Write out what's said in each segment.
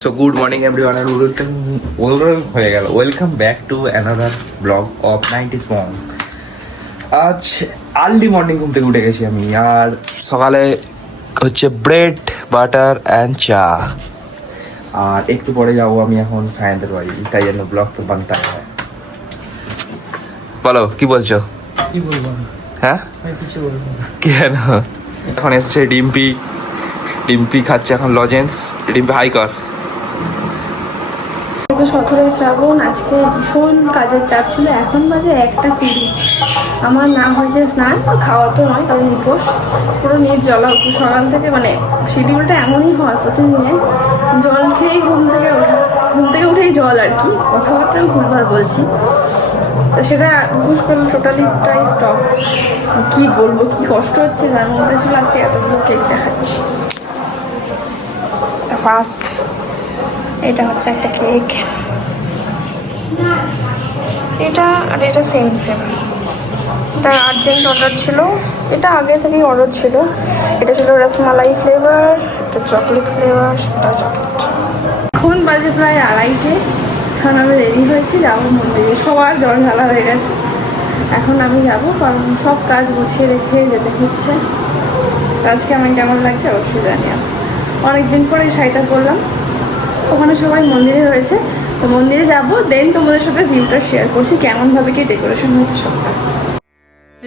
So good morning everyone and welcome back to another vlog of 90s Mom. আজ early morning ঘুম থেকে উঠে গেছি আমি, আর সকালে হচ্ছে ব্রেড বাটার অ্যান্ড চা, আর একটু পরে যাবো আমি এখন সায়েন্সের বাড়ি, তাই জন্য ব্লগ তো বানতে হয়। বলো কি বলছো? কি বলবো? হ্যাঁ কিছু বলবো না। কেন? এখন এসছে ডিম্পি খাচ্ছে এখন লজেন্স। ডিম্পি হাই কর। 17 শ্রাবণ। আজকে ভীষণ কাজের চাপ ছিল। এখন বাজে 1:20। আমার না হয়েছে স্নান, খাওয়া তো নয়, কারণ উপোস পুরো নির্জলা উপোস সকাল থেকে। মানে শিডিউলটা এমনই হয় প্রতিদিনে, জল খেয়েই ঘুম থেকে উঠেই জল আর কি, কথাবার্তা আমি ভুলভাল বলছি। তো সেটা উপোস করলে টোটালিটাই স্টপ। কি বলবো, কি কষ্ট হচ্ছে তার মধ্যে ছিল। আজকে এতগুলো কেক দেখাচ্ছি। ফার্স্ট এটা হচ্ছে একটা কেক, এটা আর এটা সেম এটা আর্জেন্ট অর্ডার ছিল, এটা আগে থেকেই অর্ডার ছিল। এটা ছিল রসমালাই ফ্লেভার, এটা চকলেট ফ্লেভার, এটা চকলেট। এখন বাজে প্রায় 2:30। এখন আমি রেডি হয়েছি, যাবো মন্দিরে। সবার জল ঢালা হয়ে গেছে, এখন আমি যাব, কারণ সব কাজ গুছিয়ে রেখে যেতে হচ্ছে। আজকে আমার কেমন লাগছে অবশ্যই জানি। অনেকদিন পরে এই শাড়িটা পরলাম, ওখানে সবাই মন্দিরে রয়েছে, তো মন্দিরে যাবো, দেন তোমাদের সাথে ভিউটা শেয়ার করছি কেমনভাবে কি ডেকোরেশন হয়েছে সবটা।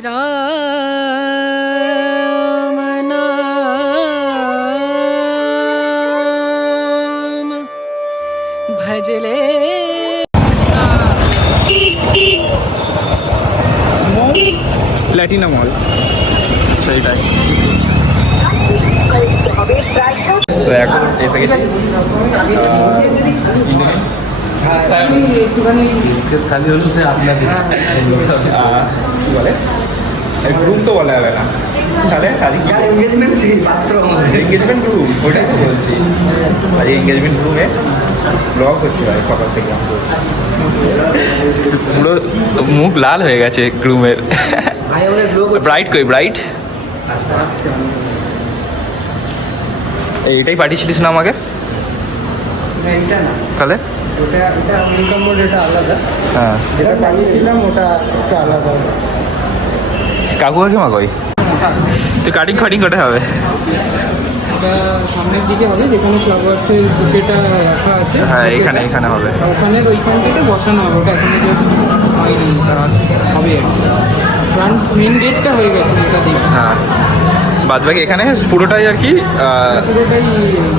রাম নাম ভজলে প্ল্যাটিনা মল, সেইটাই। তো এখন এসে গেছি খালি হলো সে আপনাদের কি বলে গ্রুপ তো বলা যাবে না, তাহলে এঙ্গেজমেন্ট গ্রুপ, ওইটাই তো বলছি। আর এই এঙ্গেজমেন্ট গ্রুপে ব্লগ হচ্ছে ভাই সকাল থেকে। পুরো মুখ লাল হয়ে গেছে গ্রুমের। ব্রাইট কই ব্রাইট? এইটাই পাঠিয়েছিলিস না আমাকে? তাহলে হ্যাঁ, যেটা পাঠিয়েছিলাম ওটা একটু আলাদা। কাকু কাকিমা কই? তুই কাটিং কোথায় হবে? এটা সামনের দিকে হবে, যেখানে ফ্লাওয়ার্সের বুকেটা রাখা আছে। হ্যাঁ, এখানে হবে। ওখানে ওইখান থেকে বসানো হবে, ওটা এখানে জাস্ট হয়নি, হবে। ফ্রন্ট মেন গেটটা হয়ে গেছে, যেটা দেখি। হ্যাঁ, বাদ বাকি এখানে পুরোটাই আর কি। পুরোটাই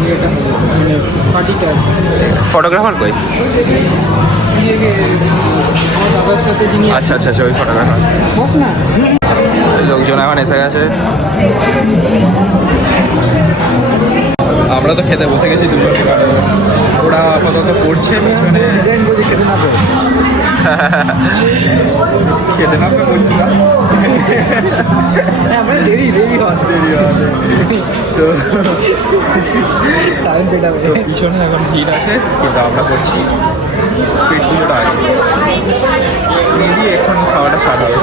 ইয়েটা হবে, মানে পার্টিটা। ফটোগ্রাফার কই? আমার দাদার সাথে যিনি। আচ্ছা, ওই ফটোগ্রাফার। হোক না, লোকজন এখন এসে গেছে, আমরা তো খেতে বসে গেছি দুজন। ওরা আপাতত পড়ছে পিছনে, খেতে না বলছি না, দেরি তো পিছনে এখন ভিড় আছে, কিন্তু আমরা করছি পেটগুলোটা আছে। মেবি এখন খাওয়াটা স্টার্ট হবে।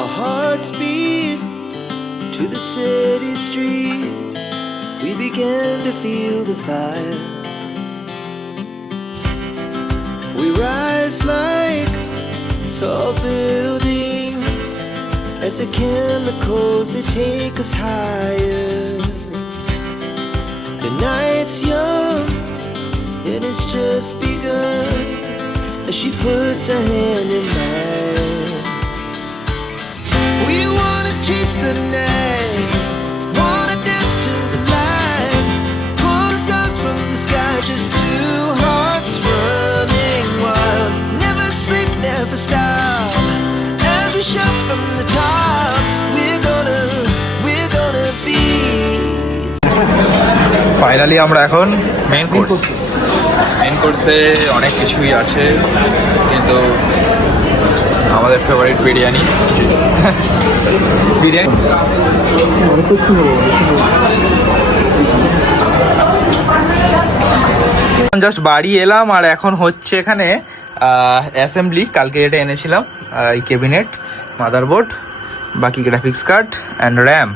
Our hearts beat to the city streets. We began to feel the fire. We rise like tall buildings as the chemicals they take us higher. The night's young and it's just begun as she puts her hand in mine. We wanna chase the night, wanna dance to the light, pull stars from the sky, just two hearts running wild. Never sleep, never stop, as we shout from the top. We're gonna be. Finally আমরা এখন main কোর্সে অনেক কিছুই আছে, কিন্তু আমাদের favourite biryani. Just বাড়ি এলাম, আর এখন হচ্ছে এখানে অ্যাসেম্বলি। কালকে এটা এনেছিলাম, এই ক্যাবিনেট, মাদারবোর্ড, বাকি গ্রাফিক্স কার্ড অ্যান্ড র্যাম।